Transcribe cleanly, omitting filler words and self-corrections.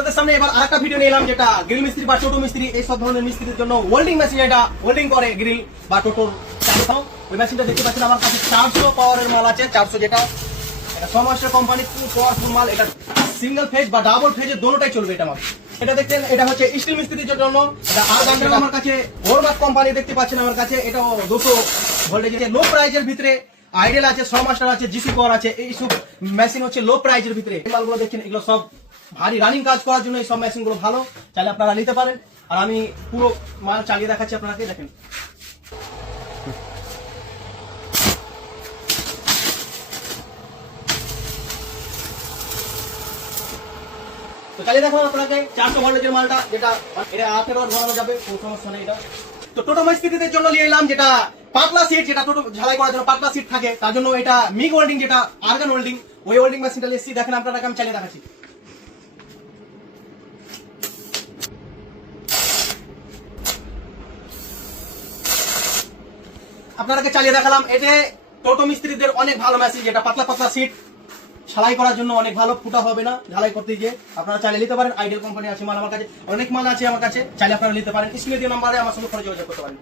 আপনাদের সামনে এবার আরেকটা ভিডিও নিয়ে এলাম, যেটা গ্রিল মিস্ত্রি বা টোটো মিস্ত্রি এই সব ধরনের মিস্ত্রির জন্য ওয়েল্ডিং মেশিন, এটা ওয়েল্ডিং করে গ্রিল বা টোটোর চালু। ওই মেশিনটা দেখতে পাচ্ছেন আমার কাছে 400 পাওয়ারের মাল আছে। 400 যেটা এটা সমাস্টার কোম্পানি, খুব পাওয়ারফুল মাল। এটা সিঙ্গেল ফেজ বা ডাবল ফেজে দোনোটাই চলবে এটা মাল। এটা দেখছেন, এটা হচ্ছে স্টিল মিস্ত্রির জন্য। এটা আর গানটা আমার কাছে ওরমাস কোম্পানি দেখতে পাচ্ছেন আমার কাছে। এটা 200 ভোল্টেজের লো প্রাইজের ভিতরে আইডিয়াল আছে, সমাস্টার আছে, জিসি পাওয়ার আছে। এই সব মেশিন হচ্ছে লো প্রাইজের ভিতরে। এই মালগুলো দেখছেন, এগুলো সব ভারী রানিং কাজ করার জন্য এই সব মেশিন গুলো ভালো, চাইলে আপনারা নিতে পারেন। আর আমি পুরো মাল চালিয়ে দেখাচ্ছি আপনাকে, দেখেন। তো চালিয়ে দেখালাম আপনাকে 400 ভোল্টেজের মালটা, যেটা এটা 8 রড ভরানো যাবে, কোনো সমস্যা নেই এটা। তো টোটো মিস্ত্রিদের জন্য নিয়ে এলাম যেটা পাতলা সিট, যেটা টোটো ঝালাই করার জন্য পাতলা সিট থাকে, তার জন্য এটা মিগ ওয়েল্ডিং, যেটা আর্গান ওয়েল্ডিং, ওই ওয়েল্ডিং মেশিনটা এসেছি। দেখেন আপনাকে আমি চালিয়ে দেখাচ্ছি। আপনাকে চালিয়ে দেখালাম। এটা টোটো মিস্ত্রিদের অনেক ভালো মেশিন, যেটা পাতলা পাতলা সিট ঝালাই করার জন্য অনেক ভালো, ফুটা হবে না ঝালাই করতে গিয়ে। আপনারা চাইলে নিতে পারেন। আইডিয়াল কোম্পানি আছে মাল আমার কাছে, অনেক মাল আছে আমার কাছে, চাইলে আপনারা নিতে পারেন। স্ক্রিনে দিয়ে নাম্বারে আমার সঙ্গে ফোনে যোগাযোগ করতে পারেন।